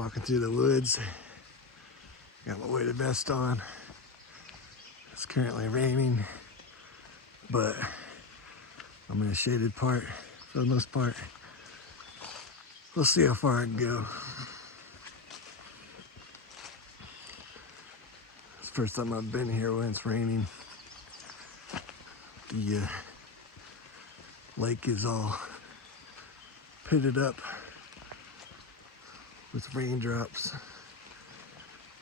Walking through the woods. Got my weighted vest on. It's currently raining, but I'm in a shaded part for the most part. We'll see how far I can go. It's the first time I've been here when it's raining. The lake is all pitted up with raindrops,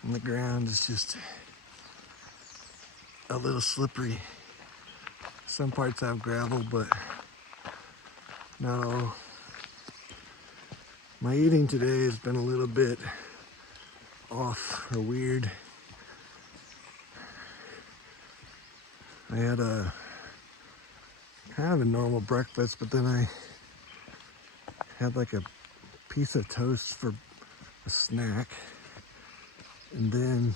and the ground is just a little slippery. Some parts have gravel, but not all. My eating today has been a little bit off or weird. I had a kind of a normal breakfast, but then I had like a piece of toast for a snack, and then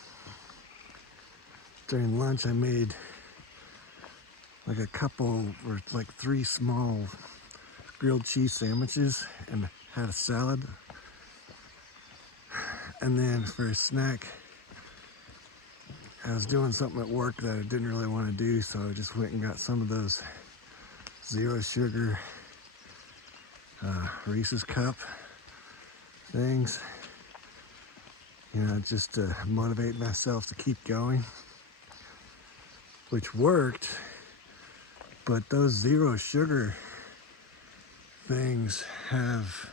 during lunch I made like a couple or like 3 small grilled cheese sandwiches and had a salad. And then for a snack I was doing something at work that I didn't really want to do, so I just went and got some of those 0 sugar Reese's cup things, you know, just to motivate myself to keep going, which worked. But those 0 sugar things have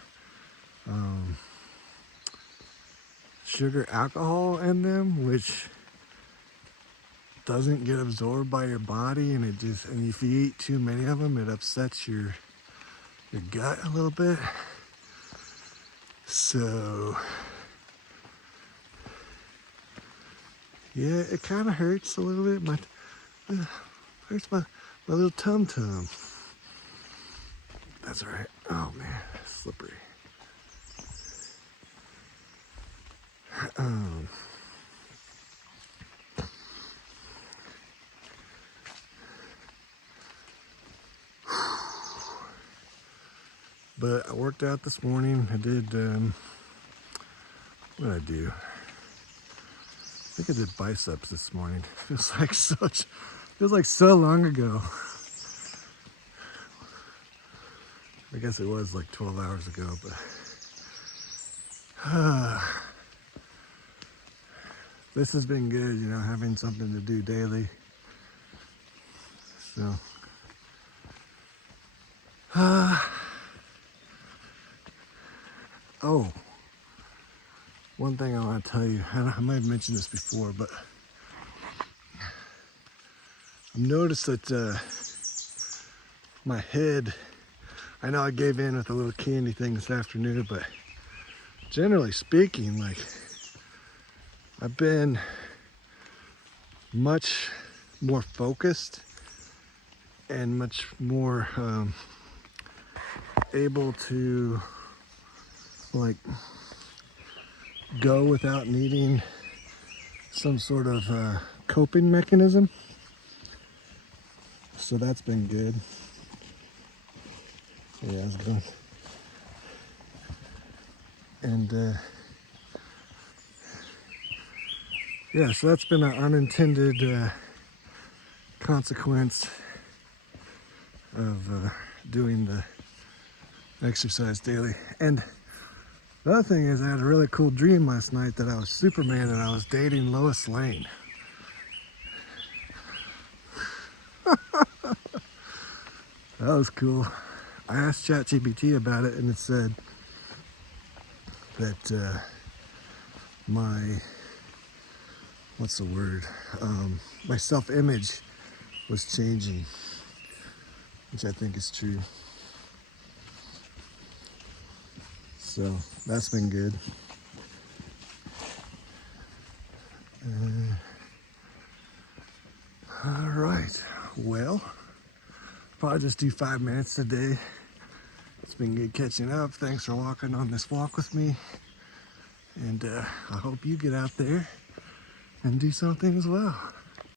sugar alcohol in them, which doesn't get absorbed by your body, and if you eat too many of them, it upsets your gut a little bit. So yeah, it kind of hurts a little bit. Hurts my little tum-tum. That's right. Oh man, slippery. But I worked out this morning. I did, what did I do? I think I did biceps this morning. Feels like so long ago. I guess it was like 12 hours ago, but this has been good, you know, having something to do daily. So, oh, one thing I want to tell you, I might have mentioned this before, but I've noticed that my head, I know I gave in with a little candy thing this afternoon, but generally speaking, like, I've been much more focused and much more able to like go without needing some sort of coping mechanism. So that's been good. Yeah, how's it going? And yeah, so that's been an unintended consequence of doing the exercise daily. And the other thing is, I had a really cool dream last night that I was Superman and I was dating Lois Lane. That was cool. I asked ChatGPT about it, and it said that my self-image was changing, which I think is true. So that's been good. All right, well, probably just do 5 minutes today. It's been good catching up. Thanks for walking on this walk with me. And I hope you get out there and do something as well.